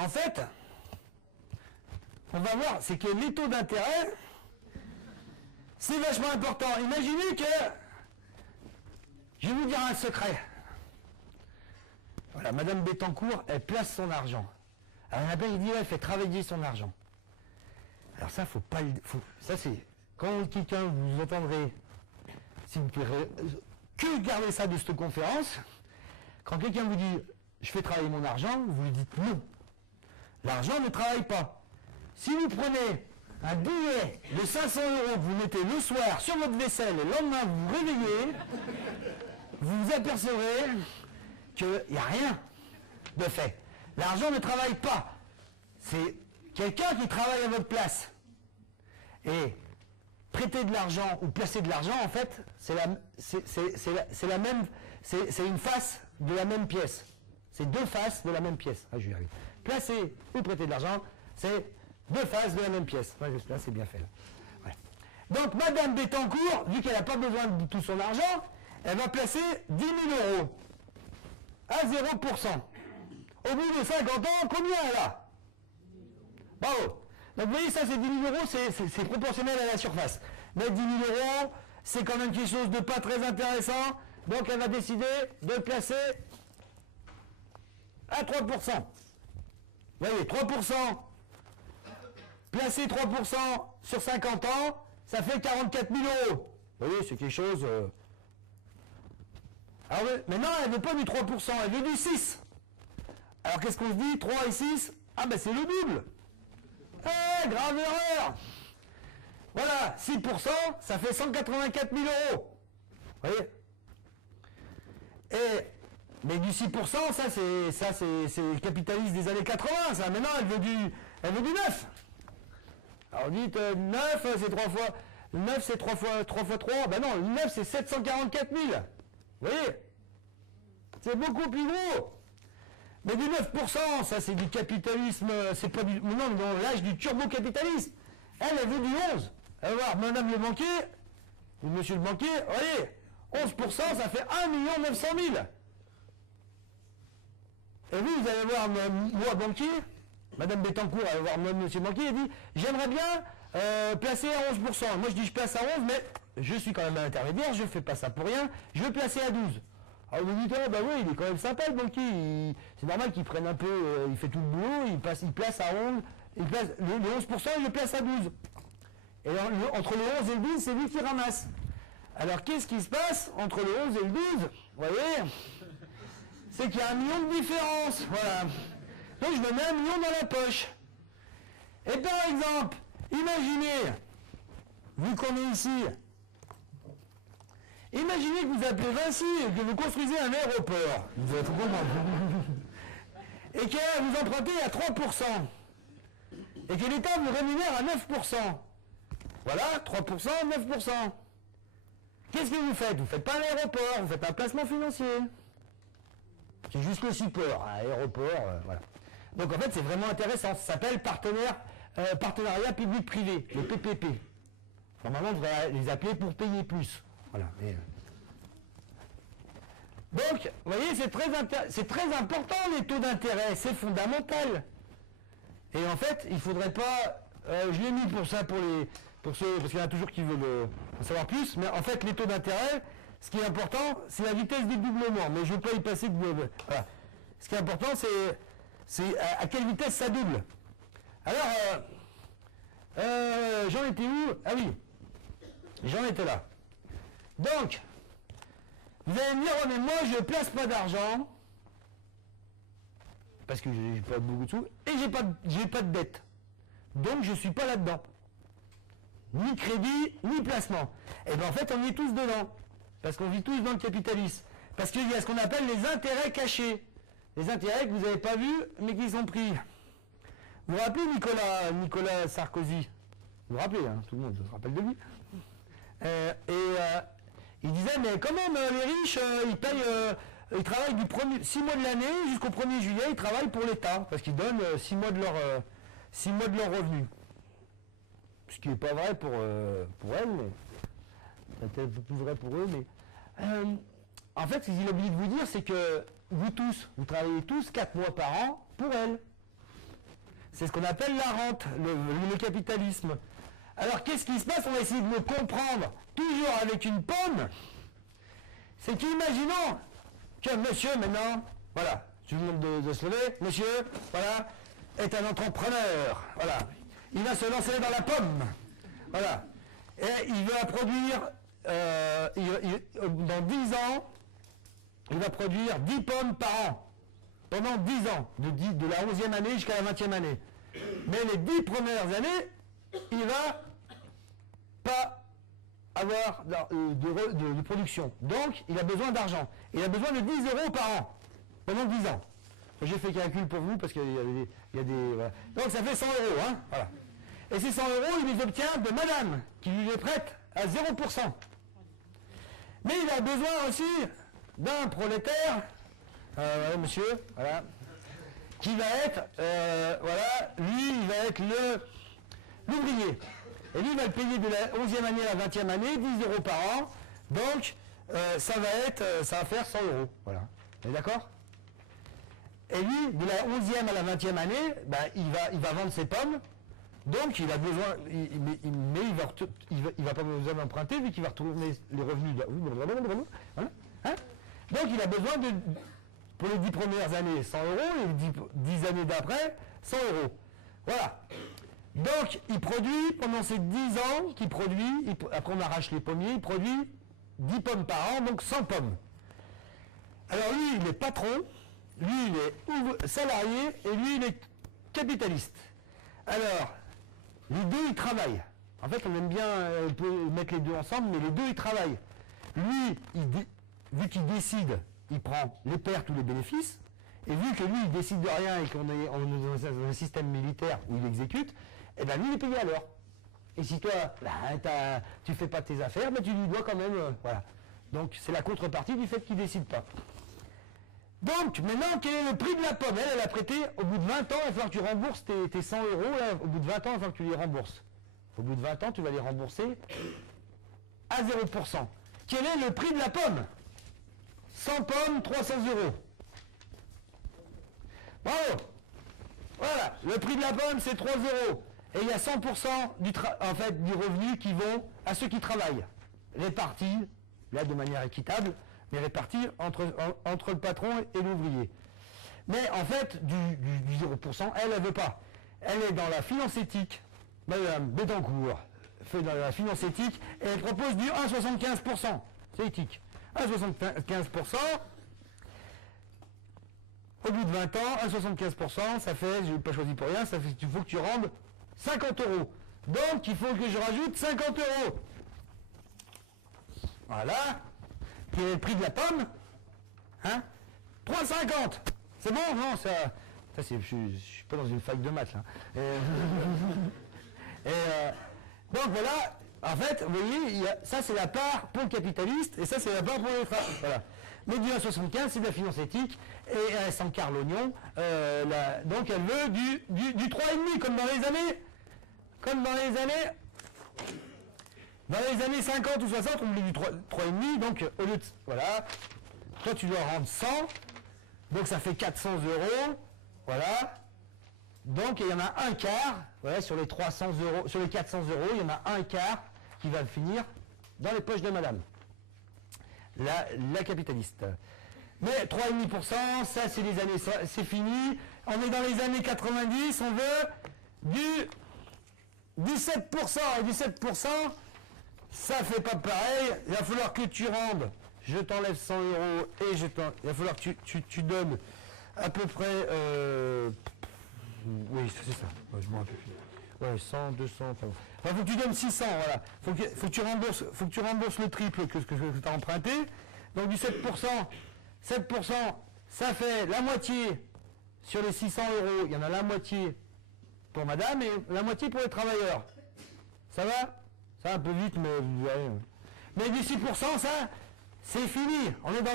En fait, on va voir, c'est que les taux d'intérêt, c'est vachement important. Imaginez que, je vais vous dire un secret. Voilà, Madame Bettencourt, elle place son argent. Alors, il y en a plein qui disent, elle fait travailler son argent. Alors ça, faut pas le... ça, c'est... Quand quelqu'un, vous entendrez, si vous pouvez que garder ça de cette conférence, quand quelqu'un vous dit, je fais travailler mon argent, vous lui dites non. L'argent ne travaille pas. Si vous prenez un billet de 500 € que vous mettez le soir sur votre vaisselle et le lendemain vous vous réveillez, vous vous apercevrez qu'il n'y a rien de fait. L'argent ne travaille pas. C'est quelqu'un qui travaille à votre place. Et prêter de l'argent ou placer de l'argent, en fait, c'est une face de la même pièce. C'est deux faces de la même pièce. Ah, je vais y arriver. Placer ou prêter de l'argent, c'est deux faces de la même pièce. Ouais, là, c'est bien fait. Là. Ouais. Donc, Madame Bettencourt, vu qu'elle n'a pas besoin de tout son argent, elle va placer 10 000 € à 0%. Au bout de 50 ans, combien elle a? Bravo. Donc, vous voyez, ça, c'est 10 000 €, c'est proportionnel à la surface. Mais 10 000 €, c'est quand même quelque chose de pas très intéressant. Donc, elle va décider de le placer à 3%. Vous voyez, 3%, placer 3% sur 50 ans, ça fait 44 000 €. Vous voyez, c'est quelque chose... Alors, maintenant, elle ne veut pas du 3%, elle veut du 6%. Alors, qu'est-ce qu'on se dit? 3 et 6? Ah, ben c'est le double. Eh, grave erreur. Voilà, 6%, ça fait 184 000 €. Vous voyez? Mais du 6%, ça c'est le capitaliste des années 80, ça. Maintenant, elle veut du 9. Alors, dites, 9, c'est 3 fois... 9, c'est 3 fois 3. Ben non, le 9, c'est 744 000. Vous voyez? C'est beaucoup plus gros. Mais du 9%, ça c'est du capitalisme, c'est pas du... Non, dans l'âge du turbo-capitalisme. Elle veut du 11. Elle va voir, madame le banquier, ou monsieur le banquier, voyez, 11%, ça fait 1 900 000. Et vous allez voir moi banquier, madame Bettencourt, elle va voir moi monsieur le banquier, elle dit, j'aimerais bien placer à 11%. Moi je dis, je place à 11, mais je suis quand même un intermédiaire, je ne fais pas ça pour rien, je veux placer à 12. Alors vous dites, bah oui, il est quand même sympa le banquier, c'est normal qu'il prenne un peu, il fait tout le boulot, il place à 11, le 11%, il le place à 12. Et alors, entre le 11 et le 12, c'est lui qui ramasse. Alors qu'est-ce qui se passe entre le 11 et le 12? Vous voyez? C'est qu'il y a 1 million de différence, voilà. Donc je me mets 1 million dans la poche. Et par exemple, imaginez, vu qu'on est ici, imaginez que vous appelez Vinci et que vous construisez un aéroport. Vous êtes et que vous empruntez à 3%. Et que l'État vous rémunère à 9%. Voilà, 3%, 9%. Qu'est-ce que vous faites? Vous ne faites pas un aéroport, vous faites un placement financier. C'est juste le support, un aéroport, voilà. Donc en fait, c'est vraiment intéressant. Ça s'appelle partenariat public-privé, le PPP. Normalement, on devrait les appeler pour payer plus. Voilà. Donc, vous voyez, c'est très important les taux d'intérêt, c'est fondamental. Et en fait, il ne faudrait pas... je l'ai mis pour ça, pour ceux, parce qu'il y en a toujours qui veulent en savoir plus, mais en fait, les taux d'intérêt, ce qui est important, c'est la vitesse du doublement, mais je ne veux pas y passer de... Voilà. Ce qui est important, c'est à quelle vitesse ça double. Alors, j'en étais où? Ah oui, j'en étais là. Donc, vous allez me dire, oh, mais moi, je ne place pas d'argent, parce que j'ai pas beaucoup de sous, et j'ai pas de dette. Donc, je ne suis pas là-dedans. Ni crédit, ni placement. Et bien, en fait, on y est tous dedans. Parce qu'on vit tous dans le capitalisme. Parce qu'il y a ce qu'on appelle les intérêts cachés. Les intérêts que vous n'avez pas vus, mais qui sont pris. Vous vous rappelez Nicolas Sarkozy? Vous vous rappelez, hein, tout le monde se rappelle de lui. Il disait, mais quand même, les riches, ils payent, ils travaillent du 6 mois de l'année jusqu'au 1er juillet, ils travaillent pour l'État, parce qu'ils donnent 6 mois de leur revenu. Ce qui n'est pas vrai pour elles, mais c'est peut-être un peu plus vrai pour eux, mais en fait, ce qu'il a oublié de vous dire, c'est que vous tous, vous travaillez tous 4 mois par an pour elles. C'est ce qu'on appelle la rente, le capitalisme. Alors qu'est-ce qui se passe? On va essayer de le comprendre, toujours avec une pomme. C'est qu'imaginons que monsieur maintenant, voilà, je vous demande de se lever, monsieur, voilà, est un entrepreneur, voilà. Il va se lancer dans la pomme, voilà. Et il va produire, dans 10 ans, il va produire 10 pommes par an. Pendant 10 ans, de la 11e année jusqu'à la 20e année. Mais les 10 premières années, il va pas avoir de production. Donc, il a besoin d'argent. Il a besoin de 10 euros par an, pendant 10 ans. J'ai fait calcul pour vous, parce qu'il y a des... Voilà. Donc, ça fait 100 euros, hein, voilà. Et ces 100 euros, il les obtient de madame, qui lui est prête à 0%. Mais il a besoin aussi d'un prolétaire, voilà, monsieur, voilà, qui va être, voilà, lui, il va être l'ouvrier. Et lui, il va le payer de la 11e année à la 20e année, 10 euros par an. Donc, ça va faire 100 euros. Voilà. Vous êtes d'accord? Et lui, de la 11e à la 20e année, ben, il va vendre ses pommes. Donc, il a besoin, mais il va pas besoin d'emprunter vu qu'il va retourner les revenus. Hein? Donc, il a besoin pour les 10 premières années, 100 euros, et les 10 années d'après, 100 euros. Voilà. Donc, il produit, pendant ces 10 ans qu'il produit, après on arrache les pommiers, il produit 10 pommes par an, donc 100 pommes. Alors lui, il est patron, lui, il est salarié, et lui, il est capitaliste. Alors, les deux, ils travaillent. En fait, on aime bien mettre les deux ensemble, mais les deux, ils travaillent. Lui, vu qu'il décide, il prend les pertes ou les bénéfices, et vu que lui, il décide de rien et qu'on est dans un système militaire où il exécute, eh bien lui, il est payé à l'heure. Et si toi, tu fais pas tes affaires, ben, tu lui dois quand même, voilà. Donc, c'est la contrepartie du fait qu'il décide pas. Donc, maintenant, quel est le prix de la pomme? Elle a prêté, au bout de 20 ans, il va falloir que tu rembourses tes 100 euros, là, au bout de 20 ans, il va falloir que tu les rembourses. Au bout de 20 ans, tu vas les rembourser à 0%. Quel est le prix de la pomme? 100 pommes, 300 euros. Bravo. Voilà, le prix de la pomme, c'est 3 euros. Et il y a 100% du revenu qui vont à ceux qui travaillent. Répartis, là de manière équitable, mais répartis entre le patron et l'ouvrier. Mais en fait, du 0%, elle ne veut pas. Elle est dans la finance éthique. Madame Bettencourt fait dans la finance éthique et elle propose du 1,75%. C'est éthique. 1,75%. Au bout de 20 ans, 1,75%, ça fait, je n'ai pas choisi pour rien, ça fait qu'il faut que tu rendes 50 euros. Donc, il faut que je rajoute 50 euros. Voilà. Quel est le prix de la pomme? Hein? 3,50. C'est bon? Non, ça c'est, je suis pas dans une fac de maths, là. Donc, voilà. En fait, vous voyez, ça, c'est la part pour le capitaliste, et ça, c'est la part pour les travailleurs. Voilà. Mais du 1,75, c'est de la finance éthique, et elle s'encarre l'oignon. Donc, elle veut du 3,5, comme dans les années... Dans les années 50 ou 60, on voulait du 3,5, donc au lieu de... Voilà. Toi, tu dois rendre 100, donc ça fait 400 euros. Voilà. Donc, il y en a un quart, voilà, sur les 300 euros, sur les 400 euros, il y en a un quart qui va finir dans les poches de madame. La capitaliste. Mais 3,5%, ça c'est les années, c'est fini. On est dans les années 90, on veut du 7%. Et du 7%, ça fait pas pareil. Il va falloir que tu rendes, je t'enlève 100 euros et il va falloir que tu donnes à peu près... oui, c'est ça. Ouais, je m'en rappelle plus. Ouais, 100, 200, enfin, faut que tu donnes 600, voilà. Faut que tu rembourses le triple que tu as emprunté. Donc du 7%, ça fait la moitié sur les 600 euros. Il y en a la moitié pour madame et la moitié pour les travailleurs. Ça va? Ça va un peu vite, mais vous verrez. Mais du 6%, ça, c'est fini. On est dans